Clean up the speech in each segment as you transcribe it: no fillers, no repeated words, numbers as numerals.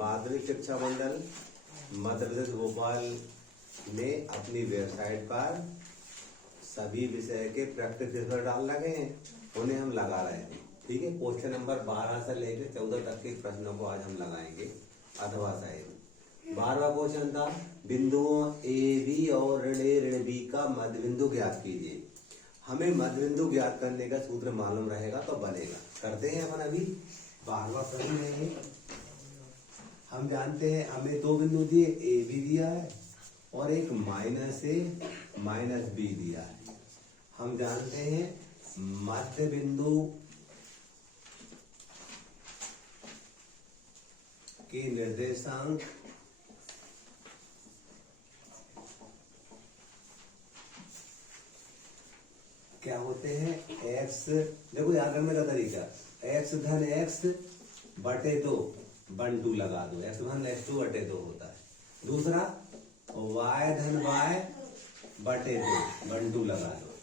माध्यमिक शिक्षा मंडल मध्य प्रदेश भोपाल ने अपनी वेबसाइट पर सभी विषय के प्रैक्टिस पेपर डाल लगे हैं, उन्हें हम लगा रहे हैं। ठीक है, क्वेश्चन नंबर 12 से लेकर 14 तक के प्रश्नों को आज हम लगाएंगे अथवा शायद। 12वां क्वेश्चन था बिंदुओं ए बी और ऋण ए ऋण बी का मध्य बिंदु ज्ञात कीजिए। हमें मध्य बिंदु ज्ञात करने का सूत्र मालूम रहेगा तो बनेगा। करते हैं अपन अभी 12वां प्रश्न है। हम जानते हैं हमें दो बिंदु दिए, ए बी दिया है और एक माइनस ए माइनस बी दिया है। हम जानते हैं मध्य बिंदु के निर्देशांक क्या होते हैं, x, देखो याद रखने का तरीका, x धन x बटे 2 1/2 लगा दो, x धन x2 बटे 2 होता है। दूसरा y धन y बटे 2 1/2 लगा दो।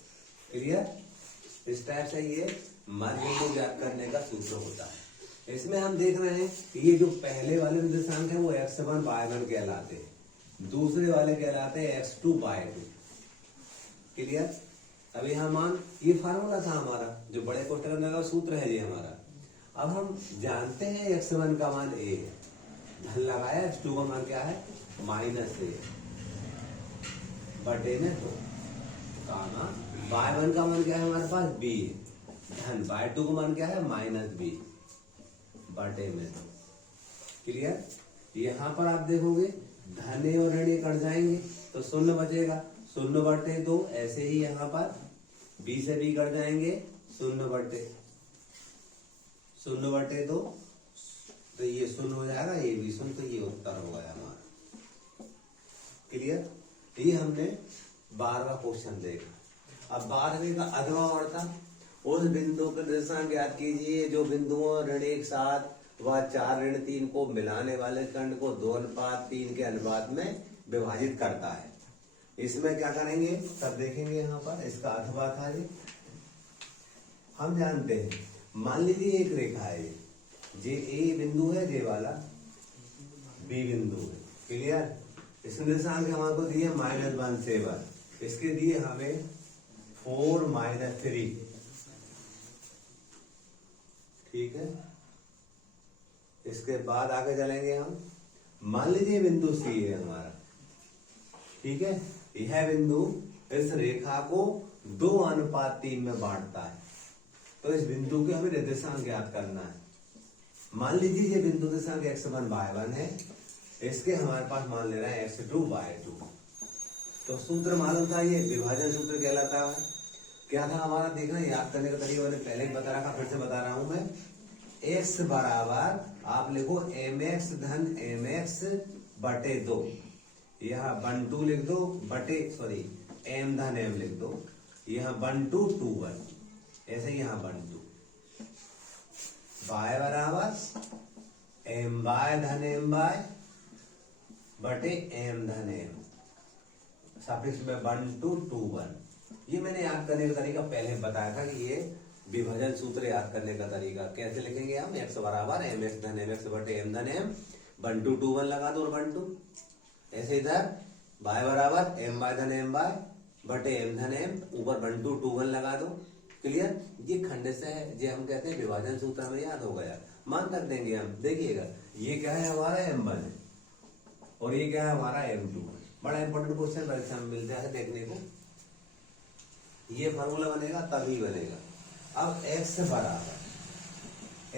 क्लियर? इस टाइप से ये मध्य बिंदु ज्ञात करने का सूत्र होता है। इसमें हम देख रहे हैं कि ये जो पहले वाले निर्देशांक है वो x1 y1 कहलाते हैं, दूसरे वाले कहलाते हैं x2 y2। क्लियर? अब यहाँ मान ये फार्मूला था हमारा जो बड़े क्वेश्चन करने का सूत्र है ये हमारा। अब हम जानते हैं x1 का मान a है, धन लगाया, x2 का मान क्या है माइनस a बटे में 2 कामा, y1 का मान क्या है हमारे पास b है, धन y2 का मान क्या है माइनस b बटे में 2। क्लियर? यहाँ पर आप देखोगे धन और ऋण कट जाएंगे तो शून्य बचेगा, 0 बटे 2। ऐसे ही यहाँ पर b से b कट जाएंगे, 0 बटे 2, तो ये 0 हो जाएगा, ये भी 0, तो ये उत्तर हो गया हमारा। क्लियर? ये हमने 12वां क्वेश्चन देखा। अब 12वें का अगला और था उस बिंदु के निर्देशांक ज्ञात कीजिए जो बिंदुओं ऋण 1 7 व 4 ऋण 3 को मिलाने वाले खंड को 2:3 के अनुपात में विभाजित करता है। इसमें क्या करेंगे तब देखेंगे। यहाँ पर इसका अथवा था ये हम जानते हैं। मान लीजिए एक रेखा है, ये ए बिंदु है, ये वाला बी बिंदु है। क्लियर? इसके निर्देशांक हमारे को दिए -1 से 1, इसके दिए हमें 4 - 3। ठीक है, इसके बाद आगे चलेंगे हम। मान लीजिए बिंदु सी है हमारा, ठीक है, यह बिंदु इस रेखा को 2:3 में बांटता है, तो इस बिंदु के हमें निर्देशांक ज्ञात करना है। मान लीजिए ये बिंदु निर्देशांक x1 y1 है, इसके हमारे पास मान ले रहा है x2 y2। तो सूत्र मालूम था, ये विभाजन सूत्र कहलाता है। क्या था हमारा, देखना याद करने का तरीका मैंने पहले ही बता रखा, फिर से बता रहा हूं मैं। x बराबर आप लिखो mx धन mx बटे 2, यहाँ 1/2 लिख दो, बटे सॉरी m धन m लिख दो, यहाँ 1/2 2 1, ऐसे यहाँ 1/2। y बराबर my धन my बटे m धन m, सफिक्स में 1/2 2 1। ये मैंने याद करने का तरीका पहले बताया था कि ये विभाजन सूत्र याद करने का तरीका कैसे लिखेंगे हम। x बराबर mx धन mx बटे m धन m, 1/2 2 1 लगा दो और 1/2। ऐसे इधर y बराबर my धन my बटे m धन m, ऊपर 1/2 2 1 लगा दो। क्लियर? ये खंड से है, ये हम कहते हैं विभाजन सूत्र, हमें याद हो गया, मान कर देंगे हम। देखिएगा ये क्या है हमारा m1 है और ये क्या है हमारा m2। बड़ा इंपॉर्टेंट क्वेश्चन परीक्षा में मिलता है देखने को। ये फार्मूला बनेगा तभी बनेगा। अब x बराबर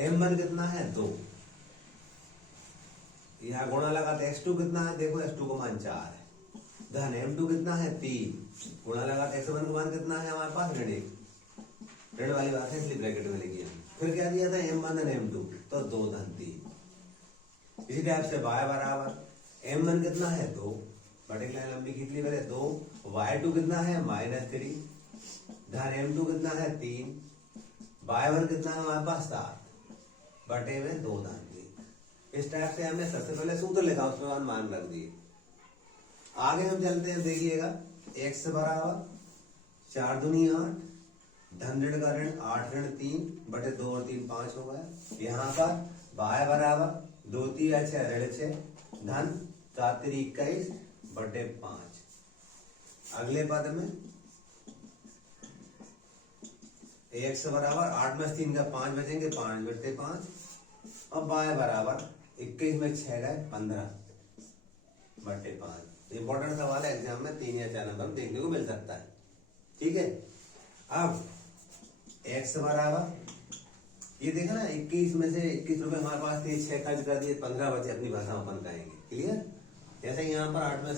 m1 कितना है 2, यहाँ गुणा लगा तो x2 कितना है, देखो x2 का मान 4 है, धन m2 कितना है 3, गुणा लगा तो x1 का मान कितना है हमारे पास ऋण 1, ऋण वाली बात है इसलिए ब्रैकेट में लिखी है। फिर क्या दिया था m1 धन m2, तो 2 धन 3। इसी टाइप से y बराबर m1 कितना है 2, बड़ी लाइन लंबी खींच ली मैंने 2, y2 कितना है -3, धन m2 कितना है 3, y1 कितना है हमारे पास 7 बटे में 2 धन 3। इस टाइप से हमने सबसे पहले सूत्र लिखा, उसके बाद मान रख दिए। आगे हम चलते हैं, देखिएगा x बराबर 4 दूनी 8, धन ऋण का ऋण 8 ऋण 3 बटे 2 और 3 5 हो गया। यहाँ पर y बराबर 2 तिया 6 ऋण 6 धन 7 तिरी 21 बटे 5। अगले पद में x बराबर 8 में 3 का 5 बचेंगे 5 बटे 5 और y बराबर 21 में 6 गए 15 बटे 5। इंपॉर्टेंट सवाल है एग्जाम में 3 या 4 नंबर देखने को मिल सकता है। ठीक है, अब x बराबर ये देखा ना 21 में से 21 रुपए हमारे पास थे 6 खर्च कर दिए 15 बचे अपनी भाषा में अपन कहेंगे। क्लियर, जैसे यहाँ पर 8 में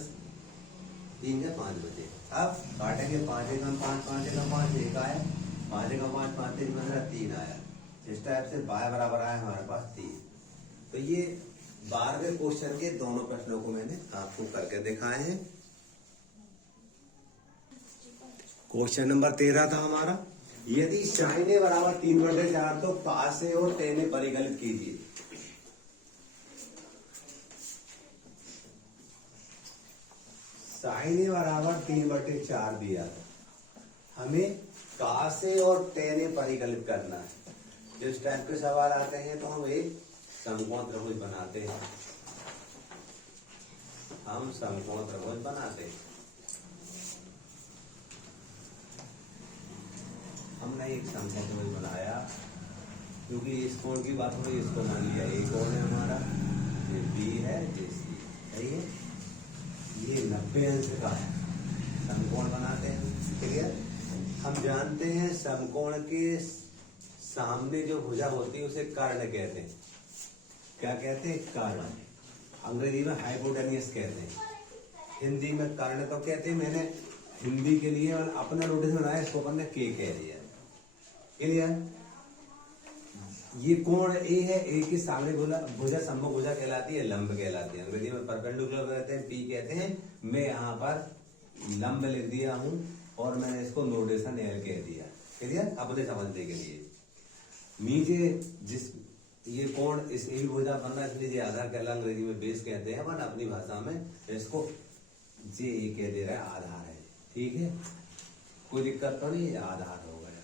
3 या 5 बचे। अब काटेंगे 5 एकम 5 5 एकम 5 1 आया 5 एकम 5 5 3 15 3 आया। इस टाइप से y बराबर आया हमारे पास 3। तो ये 12वें क्वेश्चन के दोनों प्रश्नों को मैंने आपको करके दिखाए हैं। क्वेश्चन नंबर 13 था हमारा, यदि साइन ए बराबर 3/4 तो cos ए और tan ए परिकलित कीजिए। साइन ए बराबर 3/4 दिया, हमें cos ए और tan ए परिकलित करना है। जिस टाइप के सवाल आते हैं तो हम एक समकोण त्रिभुज बनाते हैं, हम समकोण त्रिभुज बनाते हैं। हमने एक समकोण त्रिभुज बनाया क्योंकि इस कोण की बात हो रही है, इसको मान लिया ए कोण है हमारा, ये बी है, ये सी है, ये 90 अंश का है। समकोण बनाते हैं। क्लियर, हम जानते हैं समकोण के सामने जो भुजा होती है उसे कर्ण कहते हैं। क्या कहते हैं? कर्ण। अंग्रेजी में हाइपोटेनियस कहते हैं, हिंदी में कर्ण तो कहते हैं। मैंने हिंदी के लिए अपना नोटिस बनाया, इसको अपन ने के कह दिया। क्लियर, ये कोण ए है, ए के सामने भुजा सम्मुख भुजा कहलाती है, लंब कहलाती है। अंग्रेजी में परपेंडिकुलर कहते हैं, पी कहते हैं। मैं यहाँ पर लंब लिख दिया हूं और मैंने इसको नोटेशन एल कह दिया। क्लियर, अपने समझने के लिए। नीचे जिस ये कोण इस ए भुजा बन रहा है, इसलिए ये आधार कहला, अंग्रेजी में बेस कहते हैं, वरना अपनी भाषा में इसको जे ए कह दे रहा है, आधार है। ठीक है, कोई दिक्कत तो नहीं, आधार हो गया।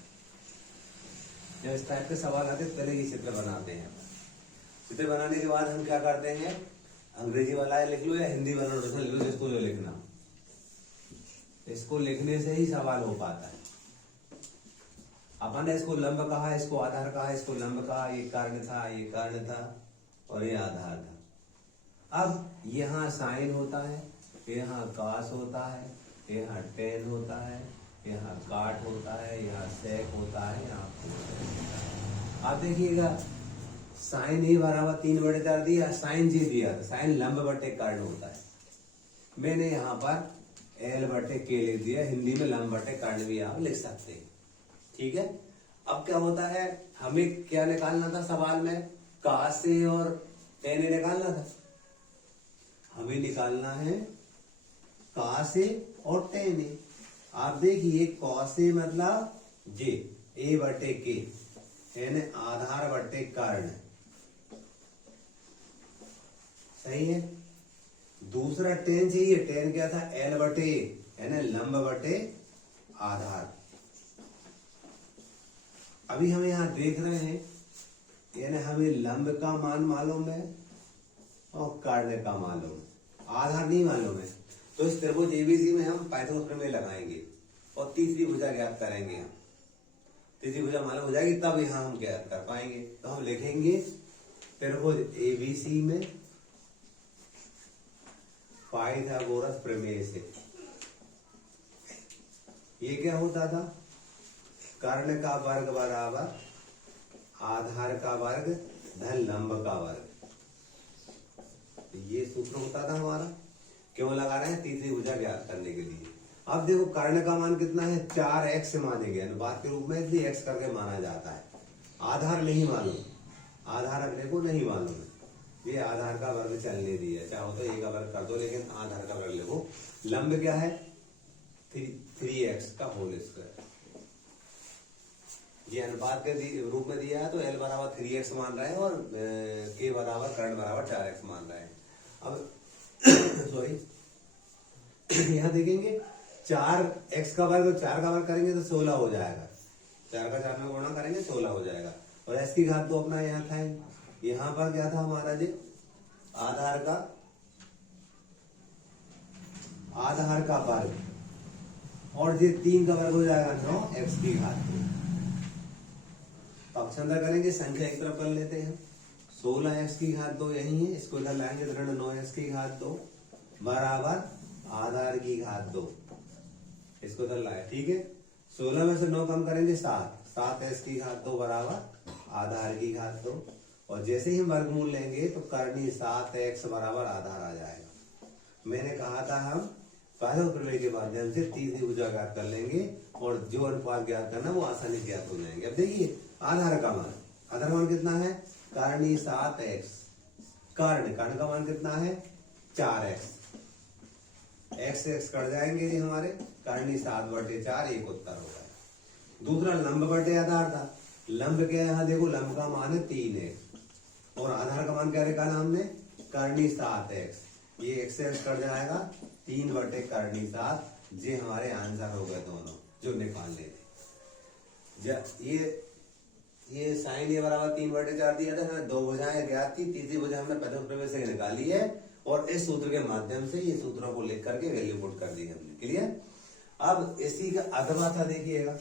जब इस टाइप के सवाल आते पहले ये चित्र बनाते हैं। चित्र बनाने के बाद हम क्या करते हैं, अंग्रेजी वाला लिख लो या हिंदी वाला नोटेशन लिख लो, जिसको जो लिखना, इसको लिखने से ही सवाल हो पाता है। अपन ने इसको लंब कहा, इसको आधार कहा, इसको लंब कहा, ये कारण था, ये कारण था और ये आधार था। अब यहाँ साइन होता है, यहाँ कास होता है, यहाँ टेन होता है, यहाँ काट होता है, यहाँ सेक होता है, यहाँ आप देखिएगा साइन ए बराबर 3/4 दिया, साइन जी दिया, साइन लंब बटे कर्ण होता है। मैंने यहाँ पर एल बटे के लिख दिया, हिंदी में लंब बटे कर्ण भी आप लिख सकते हैं। ठीक है, अब क्या होता है, हमें क्या निकालना था सवाल में, कास ए और टेन ए निकालना था। हमें निकालना है कास ए और टेन ए। आप देखिए कॉस ए मतलब जे, ए बटे के, यानी आधार बटे कर्ण। सही है। दूसरा टेन चाहिए, टेन क्या था, एल बटे यानी लंब बटे आधार। अभी हम यहां देख रहे हैं, यानी हमें लंब का मान मालूम है और कर्ण का मालूम है, आधार नहीं मालूम है। तो इस त्रिभुज एबीसी में हम पाइथागोरस प्रमेय लगाएंगे और तीसरी भुजा ज्ञात करेंगे। हम तीसरी भुजा मालूम हो जाएगी तब यहां हम ज्ञात कर पाएंगे। तो हम लिखेंगे त्रिभुज एबीसी में पाइथागोरस प्रमेय से ये क्या होता था, कर्ण का वर्ग बराबर आधार का वर्ग धन लंब का वर्ग। ये सूत्र होता था हमारा। क्यों लगा रहे हैं, तीसरी भुजा ज्ञात करने के लिए। अब देखो कर्ण का मान कितना है, 4x माने गए अनुपात के रूप में, इसलिए x करके माना जाता है। आधार नहीं मालूम, आधार अपने को नहीं मालूम है, ये आधार का वर्ग चलने दिया, चाहो तो a का वर्ग कर दो, लेकिन आधार का वर्ग लिखो। लंब क्या है, 3x का होल स्क्वायर। ये अनुपात के रूप में दिया है तो l बराबर 3x मान रहा है और k बराबर कर्ण बराबर 4x मान रहा है। अब सॉरी यहां देखेंगे 4x का वर्ग और 4 का वर्ग करेंगे तो 16 हो जाएगा, 4 का 4 में गुणा करेंगे 16 हो जाएगा। और s की घात तो अपना यहाँ था, यहाँ पर क्या था हमारा जी आधार का वर्ग और ये 3 का वर्ग हो जाएगा 9x की घात 2। तो पक्षांतर करेंगे, संख्या एक तरफ कर लेते हैं। 16x की घात 2 यही है, इसको इधर लाएंगे तो 9x की घात 2 बराबर आधार की घात 2, इसको इधर लाए। ठीक है, 16 में से 9 कम करेंगे 7x की घात 2 बराबर आधार की घात 2। और जैसे ही हम वर्गमूल लेंगे तो करनी 7x बराबर आधार आ जाएगा। मैंने कहा था हम पहले प्रमेय के माध्यम से तीसरी भुजा ज्ञात कर लेंगे और जो अनुपात ज्ञात करना वो आसानी से ज्ञात हो जाएंगे। अब देखिए आधार का मान कितना है, करनी 7x, कर्ण का मान कितना है 4x, x से x कट जाएंगे जी हमारे, करनी 7/4 एक उत्तर होगा। दूसरा लंब बटे आधार था, लंब क्या है, यहाँ देखो लंब का मान है 3x और आधार का मान क्या निकाला हमने, करनी 7x, ये x से x कट जाएगा 3/7, ये हमारे आंसर हो गए दोनों जो निकाल लेते। ये साइन ये बराबर 3/4 दिया था, हमें 2 भुजाएं ज्ञात थी, तीसरी भुजा हमने प्रथम प्रमेय से निकाली है और इस सूत्र के माध्यम से ये सूत्रों को लिख करके वैल्यू पुट कर दी हमने। क्लियर। अब इसी का अथवा था, देखिएगा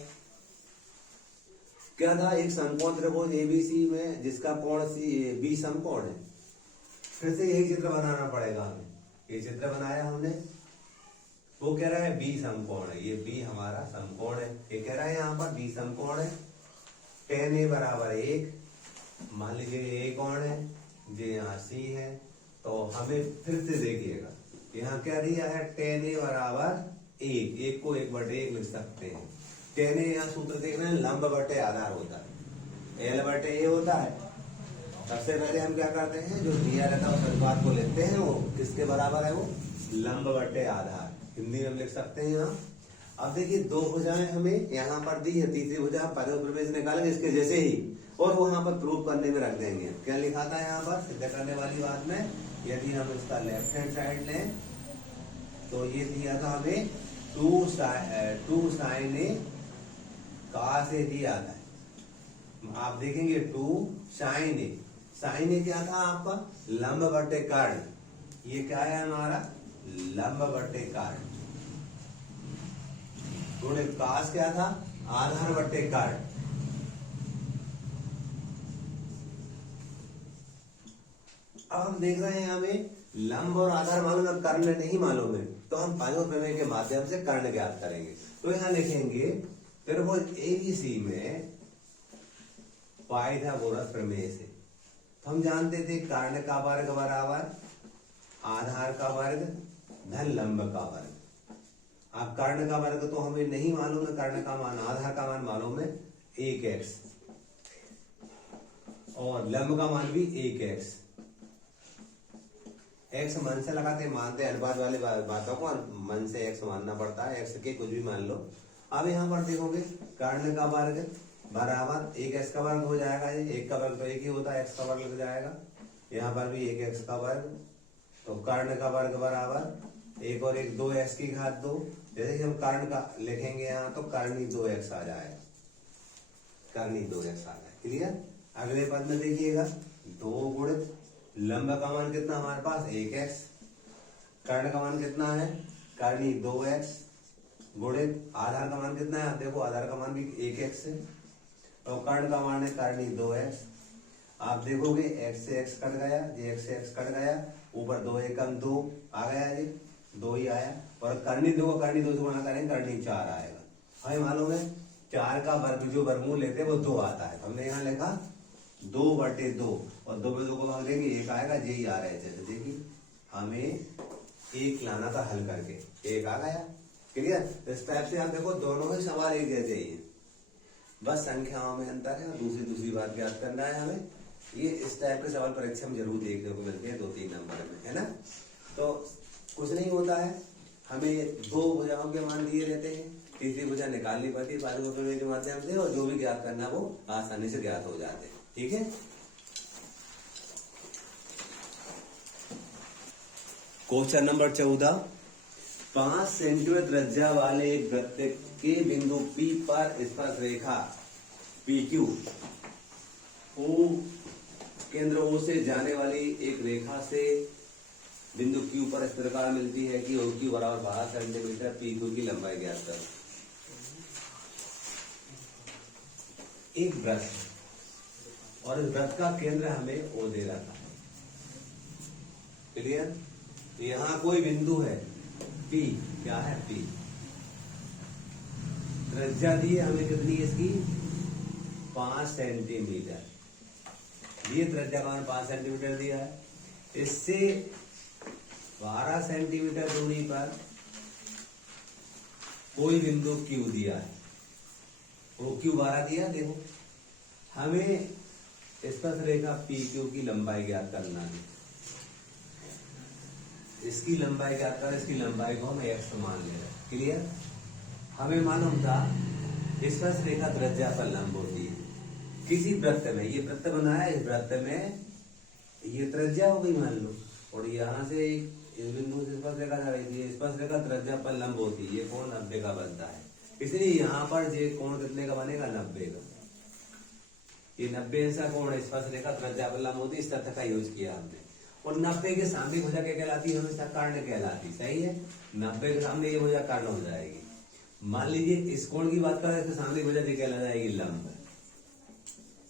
क्या था, एक समकोण त्रिभुज एबीसी में जिसका कोण बी समकोण है। फिर से यही चित्र बनाना पड़ेगा हमें, ये चित्र बनाया हमने, वो कह रहा है बी समकोण है, ये बी हमारा समकोण है, ये कह रहा है यहाँ पर बी समकोण है, tan a बराबर 1, मान लीजिए ये कोण है, ये यहाँ सी है। तो हमें फिर से देखिएगा यहाँ क्या दिया है, tan a बराबर 1 को 1/1 लिख सकते हैं। tan a यहाँ सूत्र देख रहे हैं, लंब बटे आधार होता है, l/a होता है। सबसे पहले हम क्या करते हैं, जो दिया रहता है उस अनुपात को लेते हैं, वो किसके बराबर है, वो लंब बटे आधार, हिंदी में लिख सकते हैं यहाँ। अब देखिए 2 भुजाएं हमें यहाँ पर दी है, तीसरी भुजा पहले प्रमेय से निकालेंगे इसके जैसे ही, और वो यहाँ पर प्रूफ करने में रख देंगे। क्या लिखा था यहाँ पर सिद्ध करने वाली बात में, यदि हम इसका लेफ्ट हैंड साइड लें तो ये दिया था हमें 2 sin a cos a दिया था। आप देखेंगे 2 sin a क्या था आपका, लंब बटे कर्ण, ये क्या है हमारा लंब बटे कर्ण, गुणित कास क्या था, आधार बटे कर्ण। अब हम देख रहे हैं हमें लंब और आधार मालूम है, कर्ण नहीं मालूम है, तो हम पाइथागोरस प्रमेय के माध्यम से कर्ण ज्ञात करेंगे। तो यहाँ लिखेंगे त्रिभुज एबीसी में पाइथागोरस प्रमेय से, तो हम जानते थे कर्ण का वर्ग बराबर आधार का वर्ग धन लंब का वर्ग। अब कर्ण का वर्ग तो हमें नहीं मालूम है, कर्ण का मान आधार का मान मालूम है 1x और लंब का मान भी 1x। x मन से लगाते मानते, अनुपात वाले बातों को मन से x मानना पड़ता है, x के कुछ भी मान लो। अब यहाँ पर देखोगे कर्ण का वर्ग बराबर 1x का वर्ग हो जाएगा, ये 1 का वर्ग तो 1 ही होता है, x का वर्ग लग जाएगा, यहाँ पर भी 1x का वर्ग, तो कर्ण का वर्ग बराबर 1 और 1 2x की घात 2। जैसे कि हम कर्ण का लिखेंगे यहाँ तो करनी 2x आ जाएगा, करनी 2x आ जाएगा। क्लियर। अगले पद में देखिएगा 2 गुणित लंब का मान कितना हमारे पास 1x, कर्ण का मान कितना है करनी 2x, गुणित आधार का मान कितना है, आप देखो आधार का मान भी 1x है और कर्ण का मान है करनी 2x। आप देखोगे x से x कट गया, ये x से x कट गया, ऊपर 2 एकम 2 आ गया, जी 2 ही आया, और करनी 2 से गुणा करेंगे करनी 4 आएगा। हमें मालूम है 4 का वर्ग जो वर्गमूल लेते हैं वो 2 आता है, हमने यहाँ लिखा 2/2 और 2/2 को भाग देंगे 1 आएगा, यही आ रहा है। जैसे देखिए हमें 1 लाना था हल करके, 1 आ गया। क्लियर। इस टाइप से आप देखो दोनों ही सवाल एक जैसे ही है, बस संख्याओं में अंतर है और दूसरी बात ज्ञात करना है हमें। ये इस टाइप के सवाल परीक्षा में जरूर देखने को मिलते हैं 2-3 नंबर में, है ना। तो कुछ नहीं होता है, हमें 2 भुजाओं के मान दिए रहते हैं, तीसरी भुजा निकालनी पड़ती है पाइथागोरस प्रमेय के माध्यम से, और जो भी ज्ञात करना वो आसानी से ज्ञात हो जाते हैं। ठीक है। क्वेश्चन नंबर 14, 5 सेंटीमीटर त्रिज्या वाले एक वृत्त के बिंदु P पर स्पर्श रेखा PQ O केंद्र O से जाने वाली एक रेखा से बिंदु Q पर इस प्रकार मिलती है कि OQ बराबर 12 सेंटीमीटर, PQ की लंबाई ज्ञात करो। एक वृत्त और इस वृत्त का केंद्र हमें O दे रखा है। क्लियर? यहाँ कोई बिंदु है P, क्या है P, त्रिज्या दी है हमें कितनी इसकी 5 सेंटीमीटर, ये त्रिज्या का 5 सेंटीमीटर दिया है। इससे 12 सेंटीमीटर दूरी पर कोई बिंदु Q दिया है, वो Q 12 दिया। देखो हमें स्पर्श रेखा PQ की लंबाई ज्ञात करना है। इसकी लंबाई ज्ञात कर, इसकी लंबाई को हम x मान ले रहे। क्लियर? हमें मालूम था स्पर्श रेखा त्रिज्या पर लंब होती है। किसी वृत्त में, ये वृत्त बनाया, इस वृत्त में ये त्रिज्या हो गई मान लो, और यहाँ से इस बिंदु से स्पर्श रेखा जा रही थी, स्पर्श रेखा त्रिज्या पर लंब होती है, ये कोण 90 का बनता है। इसलिए यहाँ पर ये कोण कितने का बनेगा 90 का। ये 90 ऐसा कोण स्पर्श रेखा त्रिज्या पर लंब होती है, इस तथ्य का यूज किया हमने। और 90 के सामने भुजा क्या कहलाती है? हमेशा कर्ण कहलाती। सही है, 90 के सामने ये भुजा कर्ण हो जाएगी। मान लीजिए इस कोण की बात करें तो सामने भुजा कहला जाएगी लंब,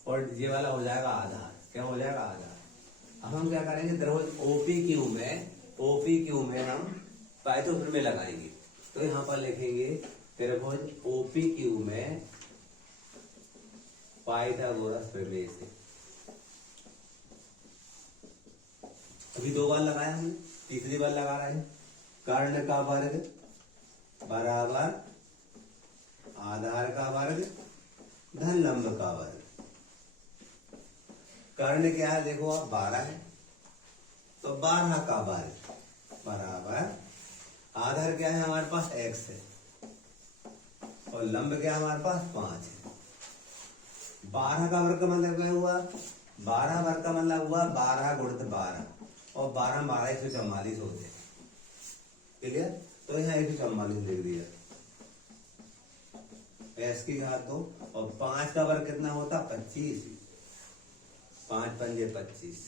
और ये वाला हो जाएगा आधार। क्या हो जाएगा? आधार। अब हम क्या करेंगे, त्रिभुज OPQ में हम पाइथागोरस में लगाएंगे। तो यहाँ पर लिखेंगे त्रिभुज OPQ में पाइथागोरस प्रमेय से। अभी 2 बार लगाया हमने, तीसरी बार लगा रहे हैं। कर्ण का वर्ग बराबर आधार का वर्ग धन लंब का वर्ग। कर्ण क्या है? देखो आप 12 है, तो 12 का वर्ग बराबर आधार क्या है हमारे पास? x है, और लंब क्या है हमारे पास? 5 है। 12 का वर्ग का मतलब क्या हुआ? 12 वर्ग का मतलब हुआ 12 गुणित 12, और 12 12 144 होते हैं। क्लियर? तो यहाँ 144 लिख दिया, s की घात 2, और 5 का वर्ग कितना होता? 25। 5 पंजे 25।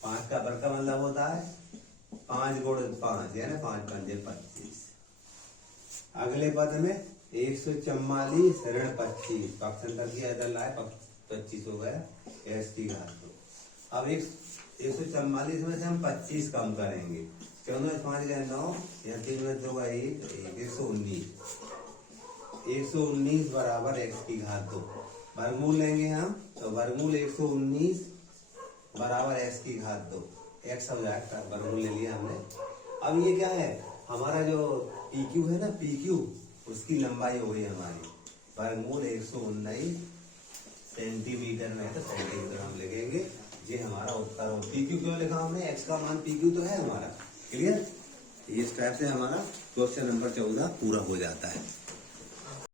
5 का वर्ग का मतलब होता है 5 गुणित 5, यानी 5 पंजे 25। अगले पद में 144 ऋण 25, पक्षांतर किया इधर लाए, 25 हो गया, s की घात 2। अब 144 में से हम 25 कम करेंगे, 14 5 गए 9, यहाँ 3 में 2 गए 119। 119 बराबर x की घात 2। वर्गमूल लेंगे हम, तो वर्गमूल 119 बराबर x की घात 2, x हो जाएगा, वर्गमूल ले लिया हमने। अब ये क्या है? हमारा जो PQ है ना, PQ, उसकी लंबाई हो गई हमारी। वर्गमूल 119 सेंटीमीटर में है, तो सेंटीमीटर हम लिखेंगे। ये हमारा उत्तर हो। PQ क्यों लिखा हमने? x का मान PQ तो है हमारा। क्लियर? इस टाइप से हमारा क्वेश्चन नंबर 14 पूरा हो जाता है।